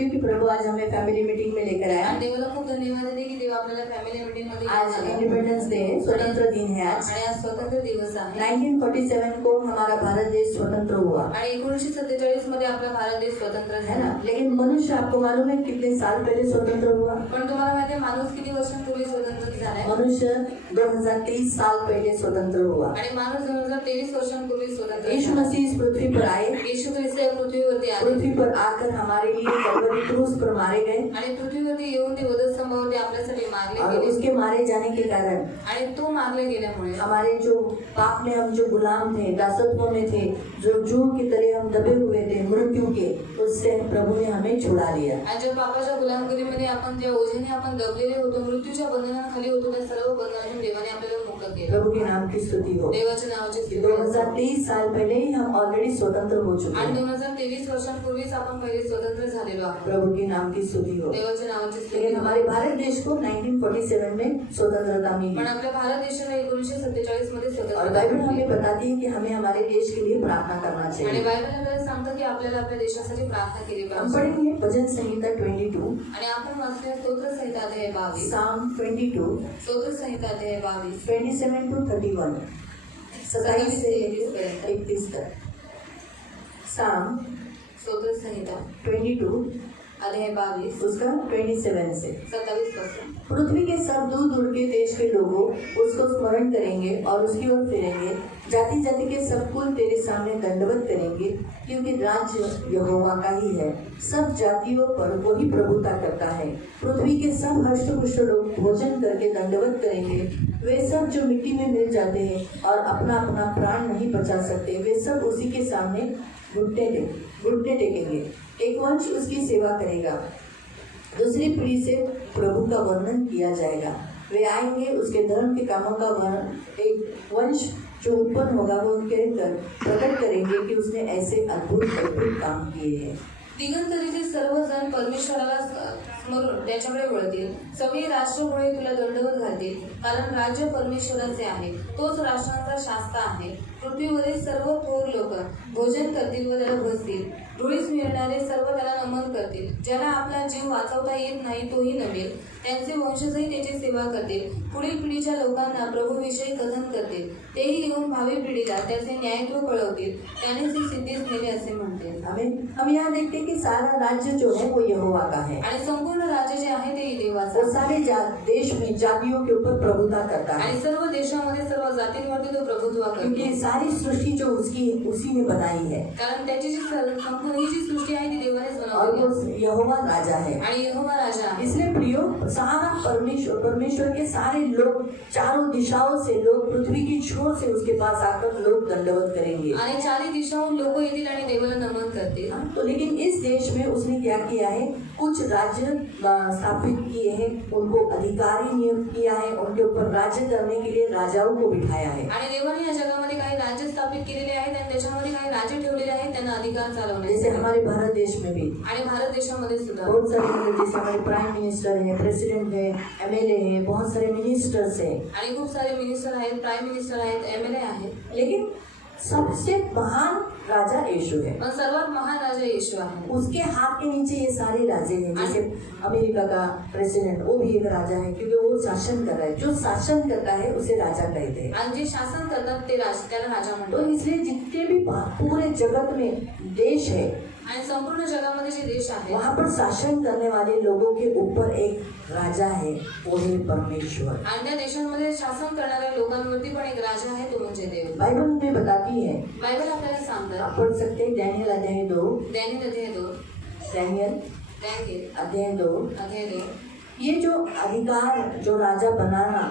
देखती हूँ कि प्रभु आज हमें फैमिली मीटिंग में लेकर आया। आणि देवाला खूप धन्यवाद देते की देव आपल्याला फॅमिली मीटिंग मध्ये आज इंडिपेंडेंस डे है, स्वतंत्र दिन है आज। आणि आज स्वतंत्र दिवस आहे। 1947 को हमारा भारत देश स्वतंत्र हुआ आणि 1947 मध्ये आपला भारत देश स्वतंत्र है झाला। ना। लेकिन मनुष्य आपको मालूम है कितने साल पहले स्वतंत्र हुआ? पण तुम्हाला माहिती आहे माणूस किती वर्षांपूर्वी स्वतंत्र झालाय? मनुष्य 2023 साल पहले स्वतंत्र हुआ। आणि माणूस 2023 वर्षांपूर्वी स्वतंत्र यीशु झाला। मसीह इस पृथ्वी पर आए, येशू ख्रिस्त या पृथ्वीवरती आले पृथ्वी पर आकर हमारे लिए कलवरी क्रूस पर मारे गए आणि पृथ्वीवरती येऊन ते वधस्तंभावरती आपल्यासाठी मारले और गेले। उसके मारे जाने के कारण आणि तो मारले गेल्यामुळे हमारे जो पाप में हम जो गुलाम थे, दासत्व में थे, जो जूह की तरह हम दबे हुए थे मृत्यु के, उससे प्रभु ने हमें छुड़ा लिया। आणि ज्या पापाच्या गुलामगिरीमध्ये आपण ज्या ओझेने आपण दबलेले होतो, मृत्यूच्या बंधनाखाली होतो, त्या सर्व बंधनातून देवाने आपल्याला मुक्त केलं। प्रभु के नाम की स्तुति हो। देवाच्या नावाची स्तुती। 2023 साल पहले ही हम ऑलरेडी स्वतंत्र हो चुके आणि हैं। 2023 वर्षांपूर्वीच आपण पहिले स्वतंत्र झालेलो आहोत। प्रभु के नाम की स्तुति हो। देवाच्या नावाची स्तुती। लेकिन हमारे भारत देश को 1947 में स्वतंत्रता मिली पण आपल्या भारत देशाला 1947 मध्ये और स्वतंत्रता बाइबल मिळाली। हमें बताती है कि हमें हमारे देश के लिए प्रार्थना करना आणि चाहिए। बायबल आपल्याला सांगतं की आपल्याला आपल्या देशासाठी प्रार्थना केली हम पाहिजे। पढ़ेंगे भजन संहिता 22, आणि आपण वाचले स्तोत्र संहिता अध्याय 22, साम 22, स्तोत्र संहिता अध्याय 22, 27 to 31, 27 से 31 तक। साम स्तोत्र संहिता 22 अध्याय 22 उसका 27 से। 27 पासून। पृथ्वी के सब दूर दूर के देश के लोगों उसको स्मरण करेंगे और उसकी ओर फिरेंगे। जाति जाति के सब कुल तेरे सामने दंडवत करेंगे, क्योंकि राज्य यहोवा का ही है। सब जातियों पर वही प्रभुता करता है। पृथ्वी के सब हष्ट-पुष्ट लोग भोजन करके दंडवत करेंगे। वे सब जो मिट्टी में मिल जाते हैं और अपना अपना प्राण नहीं बचा सकते, वे सब उसी के सामने घुटने टेकेंगे। एक वंश उसकी सेवा करेगा, दूसरी पीढ़ी से प्रभु का वर्णन किया जाएगा। वे आएंगे, उसके धर्म के कामों का वर्णन, एक वंश जो उत्पन्न होगा वो उनके प्रकट करेंगे कि उसने ऐसे अद्भुत अद्भुत काम किए हैं। दिगंतरीचे सर्वजण परमेश्वराला स्मरून त्याच्याकडे वळतील। सगळी राष्ट्रगुळे तुला दंडवत घालतील, कारण राज्य परमेश्वराचे आहे, तोच राष्ट्रांचा शास्ता आहे। पृथ्वीवरील सर्व थोर लोक भोजन करतील व त्याला भजतील। धुळीस मिळणारे सर्व त्याला नमन करतील। ज्याला आपला जीव वाचवता येत नाही तोही नमेल, त्यांचे वंशजही त्याची सेवा करतील। पुढील पिढीच्या लोकांना प्रभूविषयी कथन करतील, तेही येऊन भावी पिढीला त्याचे न्यायत्व कळवतील। त्यानेच ही सिद्धीस नेले असे म्हणतील। हम यहाँ देखते हैं कि सारा राज्य जो है वो यहोवा का है आणि संपूर्ण राज्य जे आहे ते देवाचं और सारे देश में जातियों के ऊपर प्रभुता करता है। आणि सर्व देशामध्ये सर्व जातींवरती तो प्रभुत्व करतो, क्योंकि सारी सृष्टि जो उसी ने बनाई है कारण त्याची जी संपूर्ण ही जी सृष्टी आहे ती देवानेच और बनवली वो यहोवा राजा है। आणि यहोवा राजा आहे। इसलिए प्रियो, सारा परमेश्वर के सारे लोग, चारों दिशाओं से लोग, पृथ्वी की छोर से उसके पास आकर लोग दंडवत करेंगे। आणि चारी दिशाओं लोक येतील आणि देवाला नमन करतील। तो लेकिन इस देश में उसने क्या किया है, कुछ राज्य स्थापित किए हैं, उनको अधिकारी नियुक्त किया है, उनके ऊपर राज्य करने के लिए राजाओं को बिठाया है। आणि देवाने या जगामध्ये काही राज्य स्थापित केलेले आहेत आणि त्याच्यामध्ये काही राज्य ठेवलेले आहेत, त्यांना अधिकार चालवण्याचे। जैसे हमारे भारत देश में भी आणि भारत देशामध्ये सुद्धा बहुत सारे, जैसे हमारे प्राइम मिनिस्टर है, प्रेसिडेंट है, एमएलए है, बहुत सारे मिनिस्टर्स है, आणि खूप सारे मिनिस्टर आहेत, प्राइम मिनिस्टर आहेत, एमएलए आहेत। लेकिन सबसे महान राजा यीशु है। पण सर्वात महान राजा येशू आहे। उसके हाथ के नीचे ये सारे राजे हैं। जैसे अमेरिका का प्रेसिडेंट, वो भी एक राजा है, क्योंकि वो शासन कर रहा है। जो शासन करता है उसे राजा कहते हैं। आणि जे शासन करतात ते त्याला राजा तो म्हणतात। इसलिए जितने भी पूरे जगत में देश है, आणि संपूर्ण जगामध्ये जे देश आहेत वहाँ पर शासन करने वाले लोगों के ऊपर एक राजा है, वो है परमेश्वर। आणि त्या देशांमध्ये शासन करणाऱ्या लोकांवरती पण एक राजा आहे, तो म्हणजे देव। बाइबल हमें बताती है, बायबल आपल्याला सांगतात, आप पढ़ सकते हैं डैनियल अध्याय 2, दानिएल अध्याय 2, डैनियल अध्याय 2। अध्याय 2। ये जो अधिकार, जो राजा बनाना,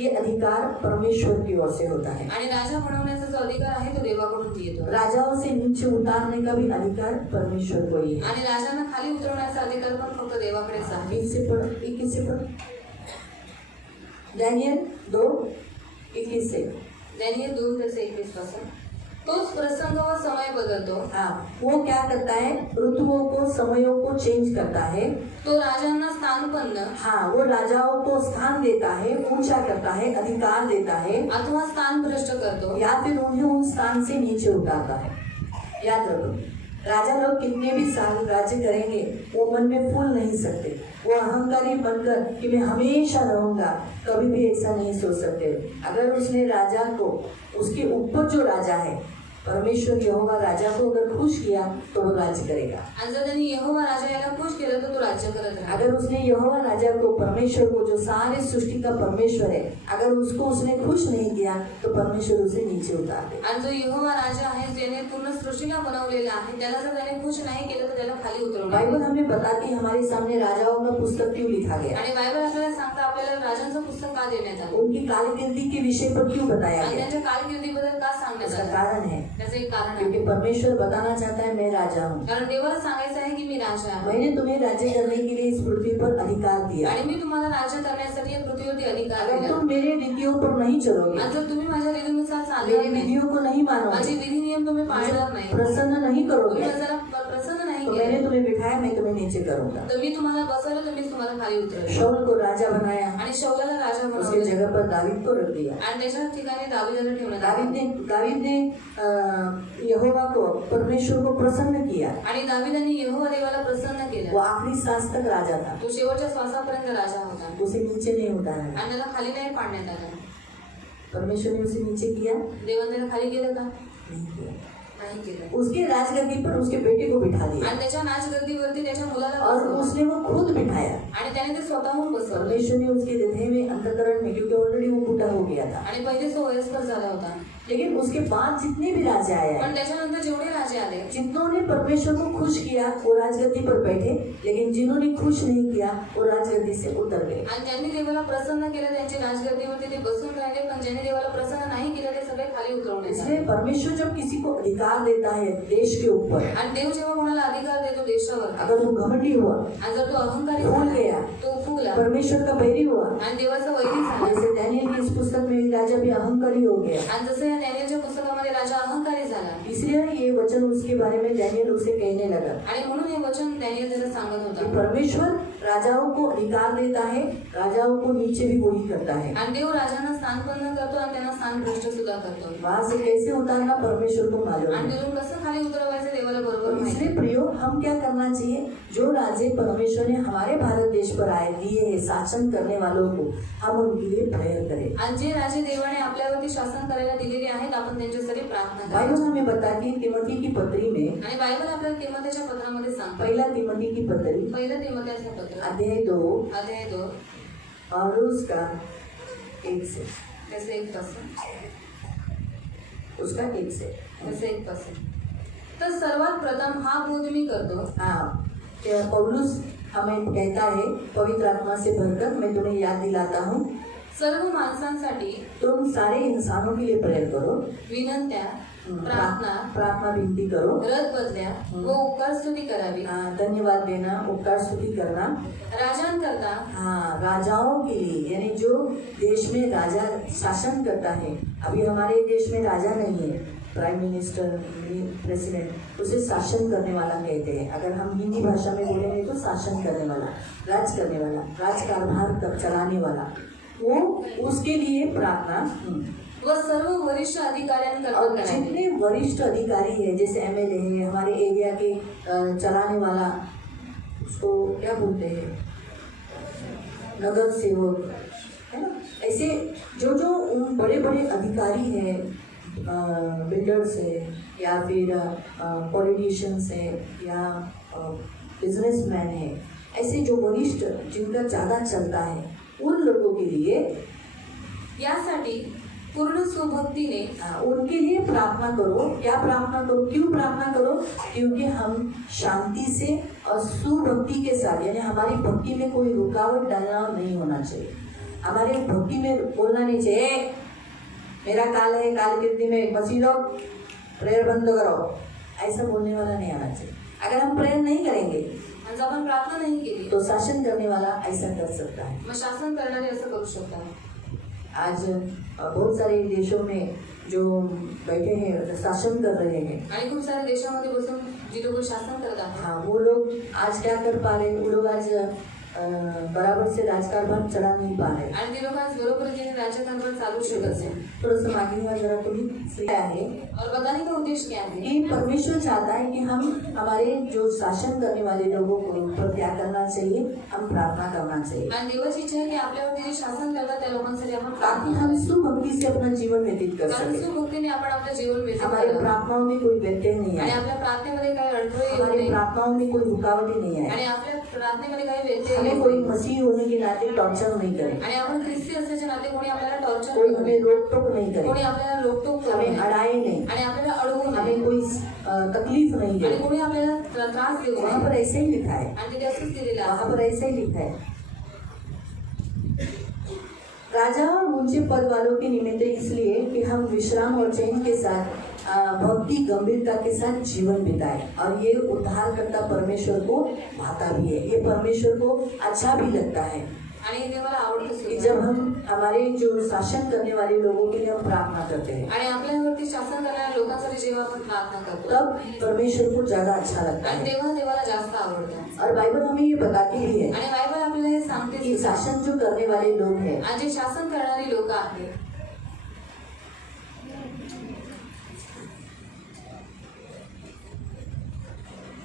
ये अधिकार परमेश्वर की ओर से होता है। आणि राजा बनवण्याचा जो अधिकार आहे तो देवाकडून येतो। राजाओं से नीचे उतारने का भी अधिकार परमेश्वर को ही है। आणि राजांना खाली उतरवण्याचा अधिकार पण फक्त देवाकडेच आहे। 21 से पढ़ो, डैनियल 2:21 से। दानिएल 2:21 पासून। तोच प्रसंग व समय बदलतो। वो क्या करता है, ऋतुओं को, समयों को चेंज करता है। तो राजांना स्थानपन्न, वो राजाओं को स्थान देता है, ऊंचा करता है, अधिकार देता है, अथवा स्थान भ्रष्ट करतो, या फिर उन्हें उन स्थान से नीचे उतारता है। याद रखो, राजा लोग कितने भी साल राज्य करेंगे वो मन में फूल नहीं सकते। वो अहंकारी बनकर कि मैं हमेशा रहूंगा, कभी भी ऐसा नहीं सोच सकते। अगर उसने राजा को, उसके ऊपर जो राजा है परमेश्वर यहोवा राजा को अगर खुश किया तो वो राज्य करेगा। आणि जर त्यांनी यहोवा राजा याला खुश केलं तर तो राज्य करत राहील। अगर उसने यहोवा राजा को, परमेश्वर को जो सारे सृष्टि का परमेश्वर है, अगर उसको उसने खुश नहीं किया तो परमेश्वर उसे नीचे उतार दे। आणि जो यहोवा राजा आहे ज्याने पूर्ण सृष्टीला बनवलेला आहे त्याला जर त्याने खुश नाही केलं तर त्याला खाली उतरवणार। बाइबल हमें बताती, हमारे सामने राजाओं का पुस्तक क्यों लिखा गया? आणि बायबल आपल्याला सांगता आपल्याला राजांचं पुस्तक का देण्यात आलं, उनकी कारकिर्दी के विषय पर क्यों बताया आणि गया? त्यांच्या कारकिर्दीबद्दल का सांगण्यात इसका आलं? कारण है त्याचं एक कारण आहे, क्योंकि परमेश्वर बताना चाहता है मैं राजा हूँ। कारण देवाला सांगायचं आहे की मी राजा आहे मैंने तुम्हें राज्य करने के लिए इस पृथ्वी पर अधिकार दिया। आणि मी तुम्हाला राज्य करण्यासाठी या पृथ्वीवरती अधिकार अगर दिला। तुम मेरे रीतियों पर नहीं चलोगे, आणि जर तुम्ही माझ्या विधीनुसार चालणार मेरी नाही, विधियों को नहीं माझे मानोगे, विधी नियम तुम्ही पाळणार नाही, प्रसन्न नहीं करोगे, तुम्ही जरा प्रसन्न नाही तो केले मैंने तुम्हें बिठाया, मैं तुम्हें नीचे करूंगा। तर मी तुम्हाला बसवलं तर मी तुम्हाला खाली उतरवलं। शाऊल को राजा बनाया, आणि शौलाला राजा उसके बनवलं जगह पर दावीद को रख दिया। आणि त्याच्या ठिकाणी दावीदाला ठेवण्यात आलं। दावीद ने यहोवा को, परमेश्वर को प्रसन्न किया। आणि दावीदाने यहोवा देवाला प्रसन्न वो केलं। आखिरी सांस तक राजा था, तो शेवटच्या श्वासापर्यंत राजा होता उसे नीचे नहीं उतारा गया। आणि त्याला खाली नाही पाडण्यात आलं। परमेश्वर ने उसे नीचे किया देवाने त्याला खाली केलं का? नहीं किया। नाही केलं। उसके राजगद्दी पर उसके बेटे को बिठा दिया आणि त्याच्या नाचगर्दीवरती त्याच्या मुलाला और बसवलं उसने वो खुद बिठाया। आणि त्याने ते स्वतःहून बसवलं। परमेश्वर ने उसके हृदय में, अंतःकरण में, क्योंकि ऑलरेडी वो बूढ़ा हो गया था, आणि पहिले तो वयस्कर झाला होता, लेकिन उसके बाद जितने भी राजा आए, पण त्याच्यानंतर जेवढे राजे आले जिन्होंने परमेश्वर को खुश किया वो राजगद्दी पर बैठे, लेकिन जिन्होंने खुश नहीं किया वो राजगद्दी से उतर गए। आणि ज्यांनी देवाला प्रसन्न केलं त्यांची राजगद्दीवरती ते बसून राहिले, पण ज्यांनी देवाला प्रसन्न नाही केलं ते सगळे खाली उतरवण्यात आले। इसलिए परमेश्वर जब किसी को अधिकार देता है देश के ऊपर, आणि देव जेव्हा कोणाला अधिकार देतो देशावर, अगर वो घमंडी हुआ, आणि जर तो अहंकारी फूल झाला, गया, तो फुगला परमेश्वर का बैरी हुआ, आणि देवाचा वैरी झाला, जैसे दानिएल की इस पुस्तक में राजा भी अहंकारी हो गया, आणि जसं या डॅनियलच्या पुस्तकामध्ये राजा अहंकारी झाला, इसलिए ये वचन उसके बारे में दानिएल उसे कहने लगा आणि म्हणून हे वचन डॅनियल त्याला सांगत कि होता। परमेश्वर राजाओं को अधिकार देता है, राजाओं को नीचे भी वही करता है। आणि देव राजांना स्थानपन्न करतो आणि त्यांना स्थान भ्रष्ट सुद्धा करतो, वहां से कैसे उतारना परमेश्वर को मालूम आणि है। तिथून कसं खाली उतरवायचं देवाला बरोबर इसलिए माहिती। प्रियो, हम क्या करना चाहिए? जो राज्य परमेश्वर ने हमारे भारत देश पर आए दिए हैं शासन करने वालों को, हम उनके लिए प्रेयर करें। आणि जे राजे देवाने आपल्यावरती शासन करायला दिलेले आहेत आपण त्यांच्यासाठी प्रार्थना बाइबल करायची। हमें बताती है तिमोथी की पत्री में, आणि बायबल आपल्याला तिमोथेच्या पत्रामध्ये सांगतो, पहला तिमोथी की पत्री पहिलं तिमोथेचं पत्र अध्याय 2 अध्याय 2 और उसका 1 से, त्याचं 1%, उसका 1 से। त्याचं 1%। तर सर्वात प्रथम हा बोध मी करतो, हाँ, क्या पौलुस हमें कहता है, पवित्र आत्मा से भरकर मैं तुम्हें याद दिलाता हूँ, सर्व माणसांसाठी तुम सारे इंसानों के लिए प्रेयर करो, विनंत्या, प्रार्थना, प्रार्थना विनती करो, रथ बदल्या व उपकार स्तुती करावी, धन्यवाद देना, उपकार स्तुति करना। राजांकरता, हाँ, राजाओं के लिए, यानी जो देश में राजा शासन करता है, अभी हमारे देश में राजा नहीं है, प्राइम मिनिस्टर, प्रेसिडेंट, उसे शासन करने वाला कहते हैं। अगर हम हिंदी भाषा में बोलेंगे तो शासन करने वाला, राज करने वाला, राजकारभार चलाने वाला, वो उसके लिए प्रार्थना। व सर्व वरिष्ठ अधिकाऱ्यांकरता और करावी। जितने वरिष्ठ अधिकारी है, जैसे एमएलए है, हमारे एरिया के चलाने वाला, उसको क्या बोलते हैं, नगर सेवक, है ना, ऐसे जो जो उन बड़े बड़े अधिकारी हैं, बिल्डर्स है या फिर पॉलिटिशियंस है या बिजनेसमैन है, ऐसे जो वरिष्ठ जिनका ज़्यादा चलता है, उन लोगों के लिए, यासाठी पूर्ण सुभक्तीने उनके लिए प्रार्थना करो। क्या प्रार्थना करो? क्यों प्रार्थना करो? क्योंकि हम शांति से और सुभक्ति के साथ, यानी हमारी भक्ति में कोई रुकावट डालना नहीं होना चाहिए। हमारे भक्ति में बोलना नहीं चाहिए मेरा काल है, काल कितनी में बसी लो, प्रेयर बंद करो, ऐसा बोलने वाला नहीं आना चाहिए। अगर हम प्रेयर नहीं करेंगे आणि जर आपण प्रार्थना नाही केली तो शासन करने वाला ऐसा कर सकता है। मग शासन करणारे असं करू शकतात। आज बहुत सारे देशों में जो बैठे हैं शासन कर रहे हैं, आणि खूप साऱ्या देशामध्ये बसून जी लोक शासन करतात, हाँ, वो लोग आज क्या कर पा रहे हैं? वो लोग आज बराबर से राजकारभार चला नहीं पा रहे। आणि ते लोक आज बरोबर रीतीने राज्यकारभार चालू शकत नाही। थोड़ा सा मागे हुआ जरा तुम्ही क्या है और बताने का उद्देश्य क्या है कि परमेश्वर चाहता है कि हम हमारे जो शासन करने वाले लोगों को ऊपर क्या करना चाहिए, हम प्रार्थना करना चाहिए आणि देवाची इच्छा आहे की आपल्यावरती जे शासन करतात त्या लोकांसाठी आपण ताकि प्रार्थना हम सुभक्ति से अपना जीवन व्यतीत कर कारण सके। सुभक्तीने आपण आपलं जीवन व्यतीत हमारे करावं प्रार्थनाओं में कोई व्यत्यय नहीं आणि है, आपल्या प्रार्थनेमध्ये काही अडथळे येऊ हमारी नये प्रार्थनाओं में कोई रुकावटें नहीं है, आणि आपल्या प्रार्थनेमध्ये काही व्यत्यय हमें येऊ कोई नये मसीह होने के नाते टॉर्चर नहीं करे, आणि आपण ख्रिस्ती असल्याच्या नाते कोणी आपल्याला टॉर्चर कोई करू हमें नये रोक टोक नहीं करे, कोणी आपल्याला रोकटोक करू हमें नये अड़ाए नहीं, आणि आपल्याला अडवू नये हमें कोई तकलीफ नहीं आणि दे। कोणी आपल्याला त्रास देऊ वहाँ नये पर ऐसे ही लिखा है, आणि तिथे असंच दिलेलं आहे वहाँ पर ऐसे ही लिखा है, राजा और ऊंचे पद वालों के निमित्त इसलिए कि हम विश्राम और चैन के साथ भक्ति गंभीरता के साथ जीवन बिताए, और ये उद्धारकर्ता परमेश्वर को भाता भी है, ये परमेश्वर को अच्छा भी लगता है आणि हे मला आवडतं कि सुद्धा जब हम हमारे जो शासन करने वाले लोगों के लिए हम प्रार्थना करते हैं आणि आपल्यावरती शासन करणाऱ्या लोकांसाठी जेव्हा आपण प्रार्थना करतो तब परमेश्वर को ज्यादा अच्छा लगता आणि है। तेव्हा देवाला जास्त आवडतं और बाइबल हमें ये बताती भी है आणि बायबल आपल्याला हे सांगते कि सुद्धा. शासन जो करने वाले लोग हैं आणि जे शासन करणारी लोक आहेत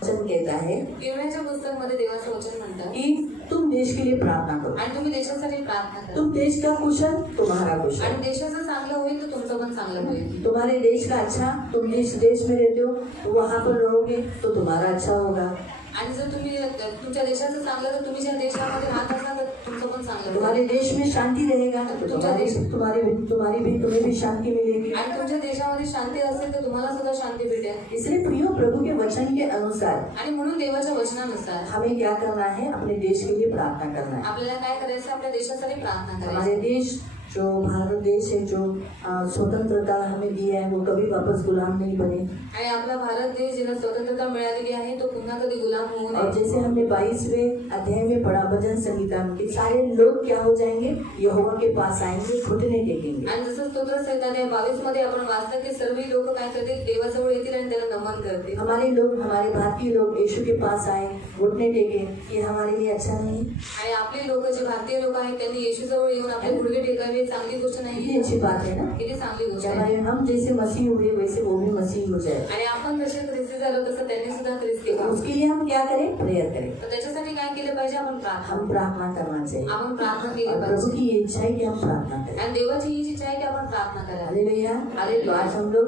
वचन कहता है किरण्याच्या पुस्तकामध्ये देवाचं वचन म्हणतं कि तुम देश के लिए प्रार्थना करो, आणि तुम्ही देशासाठी प्रार्थना करा तुम देश का कुशल तुम्हारा कुशल, आणि देशाचं चांगलं होईल तर तुमचं पण चांगलं होईल तुम्हारे देश का अच्छा, तुम जिस देश में रहते हो तो वहाँ पर रहोगे तो तुम्हारा अच्छा होगा, आणि जर तुम्ही तुमच्या देशाचं चांगलं तर तुम्ही ज्या देशामध्ये राहत असाल तर तुमचं पण चांगलं होईल तुम्हारे देश में शांति रहेगा तो तुम्हारी भी तुम्हें भी शांति मिलेगी। आणि तुमच्या देशामध्ये शांती असेल तर तुम्हाला सुद्धा शांती भेटेल इसलिए प्रियो प्रभु के वचन के अनुसार आणि म्हणून देवाच्या वचनानुसार हमें क्या करना है, अपने देश के लिए प्रार्थना करना है। आपल्याला काय करायचं आपल्या देशासाठी प्रार्थना करायची हमारे देश जो भारत देश है, जो स्वतंत्रता हमें दी है, वो कभी वापस गुलाम नहीं बने, आणि आपला भारत देश जिला स्वतंत्रता मिळालेली आहे तो पुन्हा कधी गुलाम होऊ और नये जैसे हमने 22वें अध्याय में पढ़ा भजन संगीता में कि सारे लोग क्या हो जाएंगे, यहोवा के पास आएंगे, घुटने टेकेंगे। आणि जसं स्तोत्र संहिता 22 मध्ये आपण वाचलं की सर्व लोक काय करतील देवाजवळ येतील आणि त्याला नमन करतील हमारे लोग, हमारे भारतीय लोग यीशु के पास आए, घुटने टेके, ये हमारे लिए अच्छा नहीं, आणि आपले लोक जे भारतीय लोक आहेत त्यांनी येशूजवळ येऊन आपले गुडघे टेकावे चांगली गोष्ट नाही कितनी अच्छी बात है ना। किती चांगली गोष्ट कि आहे हमारे हम जैसे मसीह हुए वैसे वो भी मसीह हो जाए, आणि आपण जसे ख्रिस्ती झालो तसं त्यांनी सुद्धा ख्रिस्ती तो व्हावं. उसके लिए हम क्या करें, प्रेयर करें, तर त्याच्यासाठी काय केलं पाहिजे आपण प्रार्थना हम प्रार्थना करना चाहिए, आपण प्रार्थना केली और प्रभु पाहिजे की ये इच्छा है कि हम प्रार्थना करें। आणि देवाची हीच इच्छा आहे की आपण प्रार्थना करावी हालेलुया। तो आज हम लोग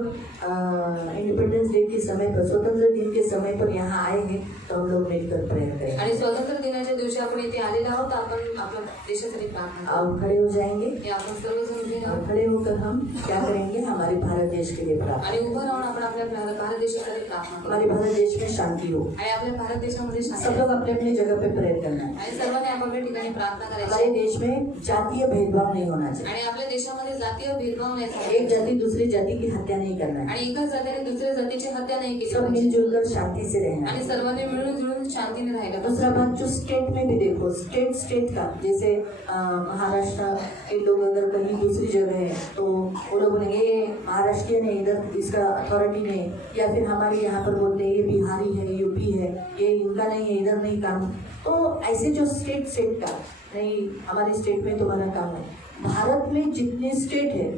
इंडिपेंडेंस डे के समय पर, स्वतंत्र दिन के समय पर यहाँ आए हैं, तो हम लोग मिलकर प्रेयर करें। आणि स्वातंत्र्य दिनाच्या दिवशी आपण इथे आलेलो आहोत आपण आपल्या देशासाठी प्रार्थना करू. आप खड़े हो जाएंगे, हे आपण सर्वजण उभे राहू और खड़े होकर हम क्या करेंगे, हमारे भारत देश के लिए प्रार्थना, आणि उभं राहून आपण आपल्या भारत देशासाठी प्रार्थना करू हमारे भारत देश में शांति हो। आणि आपल्या भारत देशामध्ये सब शांती लोग अपने अपने जगह पे प्रेयर करना है। आणि सर्वांनी आपापल्या ठिकाणी प्रार्थना हमारे करायची देश में जातीय भेदभाव नहीं होना चाहिए, आणि आपल्या देशामध्ये जातीय भेदभाव नाही एक झाला जाति दूसरी जाति की हत्या नहीं करना है, आणि एकाच जातीने दुसऱ्या जातीची हत्या नाही केली सब पाहिजे मिलजुल कर शांति से रहना आणि है। सर्वांनी मिळून जुळून शांतीने राहिलं पाहिजे. दूसरा बात, जो स्टेट में भी देखो, स्टेट का जैसे महाराष्ट्र के लोग अगर कहीं दूसरी जगह है तो वो लोग बोलेंगे ये महाराष्ट्रीयन है, इधर इसका अथॉरिटी नहीं, या फिर हमारे यहाँ पर बोलते हैं ये बिहारी है, यूपी है, ये इनका नहीं है, इधर नहीं काम। तो ऐसे जो स्टेट का नहीं, हमारे स्टेट में तुम्हारा काम है, भारत में जितने स्टेट है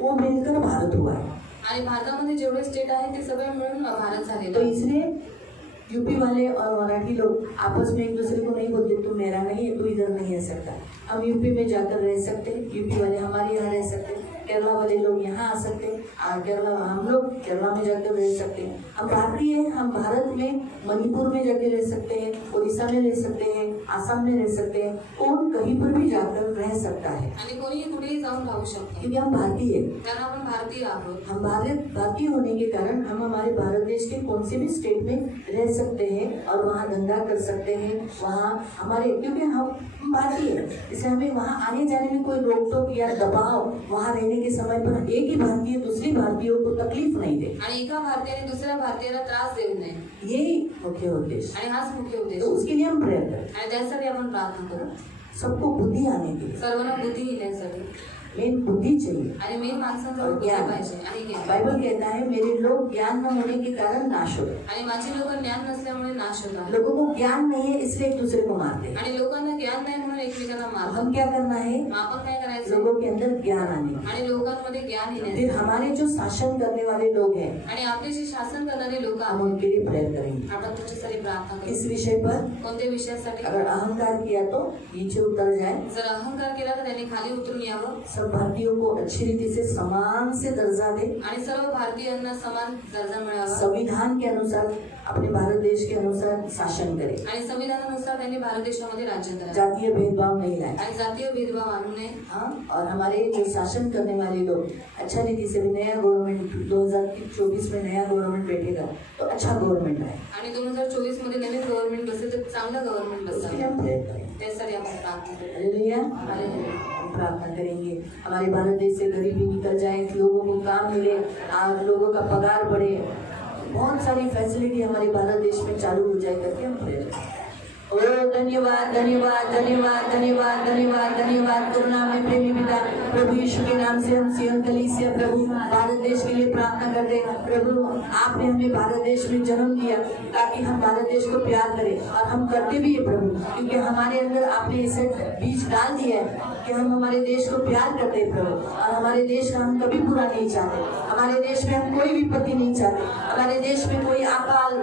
वो मिलकर भारत हुआ है। आणि भारतामध्ये जेवढे स्टेट आहेत ते सगळे मिळून भारत झालेलं तो आहे. इसलिए यूपी वाले और मराठी लोग आपस में एक दूसरे को नहीं बोलते तू मेरा नहीं है, तू इधर नहीं रह सकता। हम यूपी में जाकर रह सकते हैं, यूपी वाले हमारे यहाँ रह सकते हैं, केरला वाले लोग यहाँ आ सकते हैं, और केरला हम लोग केरला में जाकर रह सकते हैं। हम भारतीय हैं, हम भारत में मणिपुर में जाकर रह सकते हैं, उड़ीसा में रह सकते हैं, आसाम में रह सकते हैं, कौन कहीं पर भी जाकर रह सकता है, आणि कोणीही कुठेही जाऊन राहू शकतो क्योंकि हम भारतीय हैं। कारण आपण भारतीय आहोत. हम भारतीय होने के कारण हम हमारे भारत देश के कौन से भी स्टेट में रह सकते हैं और वहाँ धंधा कर सकते हैं, वहाँ हमारे, क्योंकि हम भारतीय हैं, इसलिए हमें वहाँ आने जाने में कोई रोक टोक या दबाव, वहाँ रहने के समय पर एक ही भारतीय दूसरी भारतीयों को तकलीफ नहीं दे, आणि एका भारतीयाने दुसऱ्या भारतीयाला त्रास देऊ नये यही मुख्य उद्देश्य। आणि हाच मुख्य उद्देश तो उसके लिए हम प्रेयर करें, आणि त्यासाठी आपण प्रार्थना करू सबको बुद्धि आने के लिए। सर्वांना बुद्धी येण्यासाठी. मेन बुद्धि बुद्धि चाहिए आणि मेन माणसांजवळ और बुद्धी ज्ञान। पाहिजे आणि ज्ञान। बाइबल कहता है मेरे लोग ज्ञान न होने के कारण नाश हो गए। आणि माझे लोक ज्ञान नसल्यामुळे नाश होतात। लोगों को ज्ञान नहीं है इसलिए एक दूसरे को मारते हैं। आणि लोकांना ज्ञान नाही म्हणून एकमेकांना मारतात। हम क्या करना है? आपण काय करायचं? लोगों के अंदर ज्ञान आने, आणि लोकांमध्ये ज्ञान फिर येण्याचं। हमारे जो शासन करने वाले लोग हैं आणि आपले जे शासन करणारे लोक हम आहेत उनके लिए प्रेयर करेंगे। आपण तुझ्यासाठी प्रार्थना करू। इस विषय पर कोणत्या विषयासाठी? अगर अहंकार किया तो नीचे उतर जाए, जर अहंकार केला तर त्यांनी खाली उतरून यावं सब भारतीयों को अच्छी रीति से समान से दर्जा दे, आणि सर्व भारतीयांना समान दर्जा मिळावा संविधान के अनुसार अपने भारत देश के अनुसार शासन करे, आणि संविधानानुसार त्यांनी भारत देशामध्ये राज्य करावे जातीय भेदभाव नहीं लाए। आणि जातीय भेदभाव आणू नये। हाँ, और हमारे जो शासन करने वाले लोग अच्छा रीति से भी नया गवर्नमेंट 2024 में नया गवर्नमेंट बैठेगा तो अच्छा गवर्नमेंट आए, आणि 2024 मध्ये नवीन गव्हर्नमेंट बसेल तर चांगलं गव्हर्नमेंट उसके बसेल लिए हम प्रेयर करें। त्यासाठी आपण प्रार्थना करू। हालेलुया। हम प्रार्थना करेंगे हमारे भारत देश से गरीबी निकल जाए, लोगों को काम मिले, लोगों का पगार बढ़े, बहुत सारी फैसिलिटी हमारे भारत देश में चालू हो जाए करके हम प्रेयर करें। ओ धन्यवाद धन्यवाद धन्यवाद धन्यवाद धन्यवाद धन्यवाद करुणा में प्रेमी पिता प्रभु यीशु के नाम से हम सियोन कलीसिया प्रभु भारत देश के लिए प्रार्थना करते हैं। प्रभु आपने हमें भारत देश में जन्म दिया ताकि हम भारत देश को प्यार करें, और हम करते भी है प्रभु, क्योंकि हमारे अंदर आपने ऐसे बीज डाल दिया है कि हम हमारे देश को प्यार करते हैं प्रभु, और हमारे देश का हम कभी बुरा नहीं चाहते, हमारे देश में हम कोई विपत्ति नहीं चाहते, हमारे देश में कोई अकाल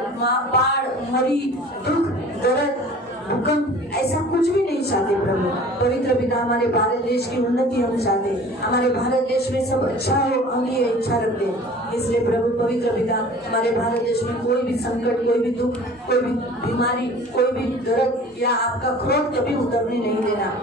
बाढ़ मरी दुख दर्द भूकंप ऐसा कुछ भी नहीं चाहते प्रभु। पवित्र पिता हमारे भारत देश की उन्नति हम चाहते, हमारे भारत देश में सब अच्छा हो हम ये इच्छा रखते हैं। इसलिए प्रभु पवित्र पिता हमारे भारत देश में कोई भी संकट, कोई भी दुख, कोई भी बीमारी, कोई भी दर्द या आपका क्रोध कभी उतरने नहीं देना।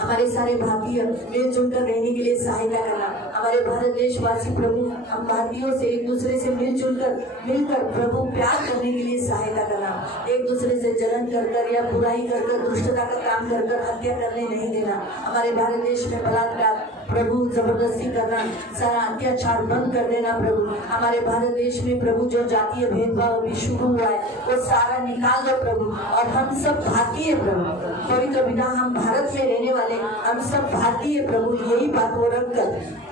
हमारे सारे भारतीय मिलजुल कर रहने के लिए सहायता करना। हमारे भारत देशवासी प्रभु हम भारतीयों से एक दूसरे से मिलकर प्रभु प्यार करने के लिए सहायता करना। एक दूसरे से जलन कर या बुराई कर दुष्टता का काम कर हत्या करने नहीं देना। हमारे भारत देश में बलात्कार प्रभु जबरदस्ती करना, सारा अत्याचार बंद कर देना प्रभु। हमारे भारत देश में प्रभु जो जातीय भेदभाव अभी शुरू हुआ है वो सारा निकाल दो प्रभु, और हम सब भारतीय प्रभु पवित्र पिता हम भारत में रहने वाले हम सब भारतीय प्रभु यही बात को रखकर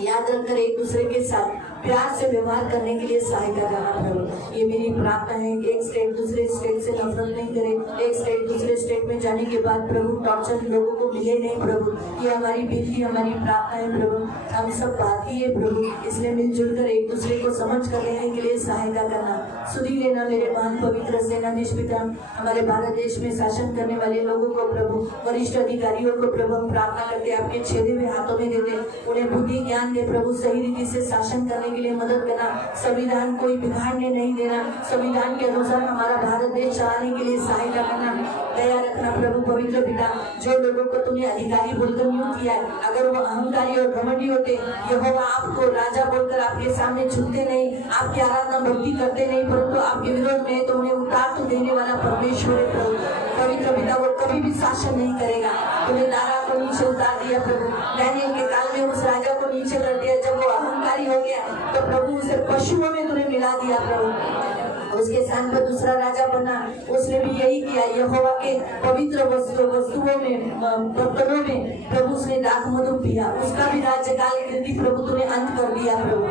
याद रखकर एक दूसरे के साथ प्यार से व्यवहार करने के लिए सहायता करना प्रभु। ये मेरी प्रार्थना है कि एक स्टेट दूसरे स्टेट से नफरत नहीं करे, एक स्टेट दूसरे स्टेट में जाने के बाद प्रभु टॉर्चर लोगों को मिले नहीं प्रभु। ये हमारी विनती हमारी प्रार्थना है प्रभु। हम सब भारतीय प्रभु, इसलिए मिलजुल कर एक दूसरे को समझ कर लेने के लिए सहायता करना। सुधी लेना मेरे महान पवित्र सेनाधीश पिता हमारे भारत देश में शासन करने वाले लोगों को प्रभु, वरिष्ठ अधिकारियों को प्रभु हम प्रार्थना करके आपके छेदे हुए हाथों में देते, उन्हें बुद्धि ज्ञान दे प्रभु, सही रीति से शासन करने के लिए मदद करना। संविधान कोई बिगाड़ने नहीं देना, संविधान के अनुसार हमारा भारत देश चलाने के लिए सहायता करना। दया रखना प्रभु पवित्र पिता, जो लोगों को तूने अधिकारी बोलकर नियुक्त किया है, अगर वो अहंकारी और घमंडी होते, यहोवा आपको राजा बोलकर आपके सामने झुकते नहीं, आपकी आराधना भक्ति करते नहीं, परंतु आपके विरोध में तो उन्हें उतार तो देने वाला परमेश्वर है प्रभु। पवित्र पिता वो कभी भी शासन नहीं करेगा। तूने दारा को नीचे उतार दिया प्रभु, दानियल के काल में उस राजा को नीचे कर दिया। जब वो अहंकारी हो गया तो प्रभु उसे पशुओं में तूने मिला दिया प्रभु। उसके स्थान पर दूसरा राजा बना, उसने भी यही किया। यहोवा के पवित्र वस्तुओं में बर्तनों में प्रभु उसने दाख मधु पिया, उसका भी राज्यकाल कृति प्रभु तूने अंत कर दिया प्रभु।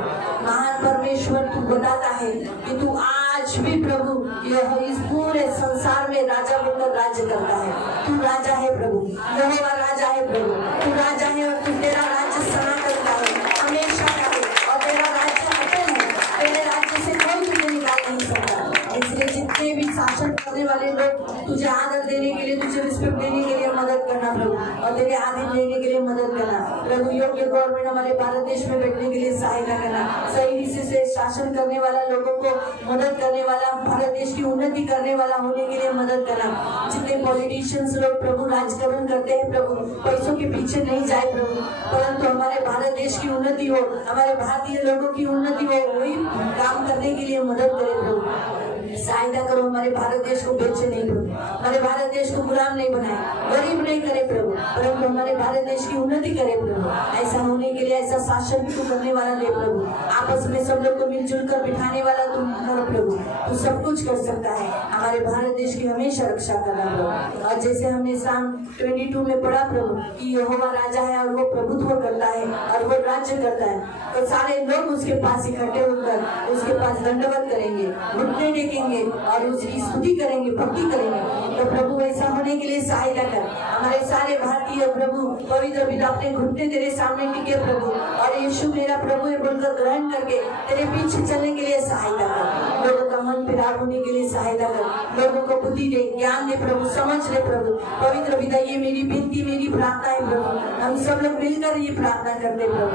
महान परमेश्वर तू बताता है कि तू आज भी प्रभु यह इस पूरे संसार में राजा बनकर राज्य करता है। तू राजा है प्रभु, यहोवा राजा है प्रभु, तू राजा है और तू तेरा राज्य सनातन का है, हमेशा का है, और तेरा राज्य अटल है। तेरे राज्य से कोई तुझे निकाल नहीं सकता। इसलिए जितने भी शासन करने वाले लोग तुझे आदर देने के लिए, तुझे रिस्पेक्ट देने के लिए मदद करना प्रभु, और तेरे आधीन लेने के लिए मदद करना प्रभु। योग्य गवर्नमेंट हमारे भारत देश में बैठने के लिए सहायता करना। सही रीति से शासन करने वाला, लोगों को मदद करने वाला, भारत देश की उन्नति करने वाला होने के लिए मदद करना। जितने पॉलिटिशियंस लोग प्रभु राजकारण करते हैं प्रभु, पैसों के पीछे नहीं जाए प्रभु, परंतु हमारे भारत देश की उन्नति हो, हमारे भारतीय लोगों की उन्नति हो, वही काम करने के लिए मदद करे प्रभु। सहायता करो, हमारे भारत देश को बेचे नहीं प्रभु, हमारे भारत देश को गुलाम नहीं बनाए, गरीब नहीं करे प्रभु, परंतु हमारे भारत देश की उन्नति करे प्रभु। ऐसा होने के लिए ऐसा शासन भी तू करने वाला दे प्रभु, आपस में सब लोग को मिलजुल कर बिठाने वाला तुम कर प्रभु, तू सब कुछ कर सकता है। हमारे भारत देश की हमेशा रक्षा करना प्रभु। और जैसे हमने साम 22 में पढ़ा प्रभु कि यहोवा राजा है और वो प्रभुत्व करता है और वो राज्य करता है, तो सारे लोग उसके पास इकट्ठे होकर उसके पास दंडवत करेंगे, घुटने टेकेंगे और उसकी स्तुति करेंगे, भक्ति करेंगे। तो प्रभु ऐसा होने के लिए सहायता कर। हमारे सारे भारतीय प्रभु पवित्र पिता अपने घुटने तेरे सामने टिके प्रभु, और यीशु मेरा प्रभु है बोलकर ग्रहण करके तेरे पीछे चलने के लिए सहायता कर। लोगों का मन फिराव होने के लिए सहायता कर, लोगों को बुद्धि दे, ज्ञान दे प्रभु, समझ ले प्रभु। पवित्र पिता ये मेरी विनती, मेरी प्रार्थना है प्रभु, हम सब लोग मिलकर ये प्रार्थना करते प्रभु,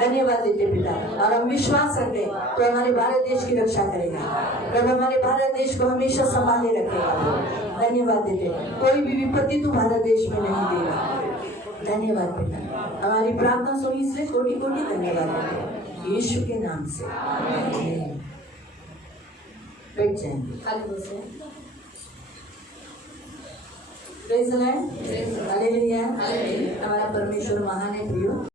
धन्यवाद देते पिता। और हम विश्वास रखते तो हमारे भारत देश की रक्षा करेगा प्रभु, हमारे भारत देश को हमेशा संभाले रखेगा। धन्यवाद देते, कोई भी विपत्ति तू भारत देश में नहीं देगा। धन्यवाद पिता, हमारी प्रार्थना सुनी इसलिए कोटि कोटि धन्यवाद देते यीशु के नाम से। बैठ जाएंगे। Praise the Lord, hallelujah. हमारा परमेश्वर महान है प्रियो।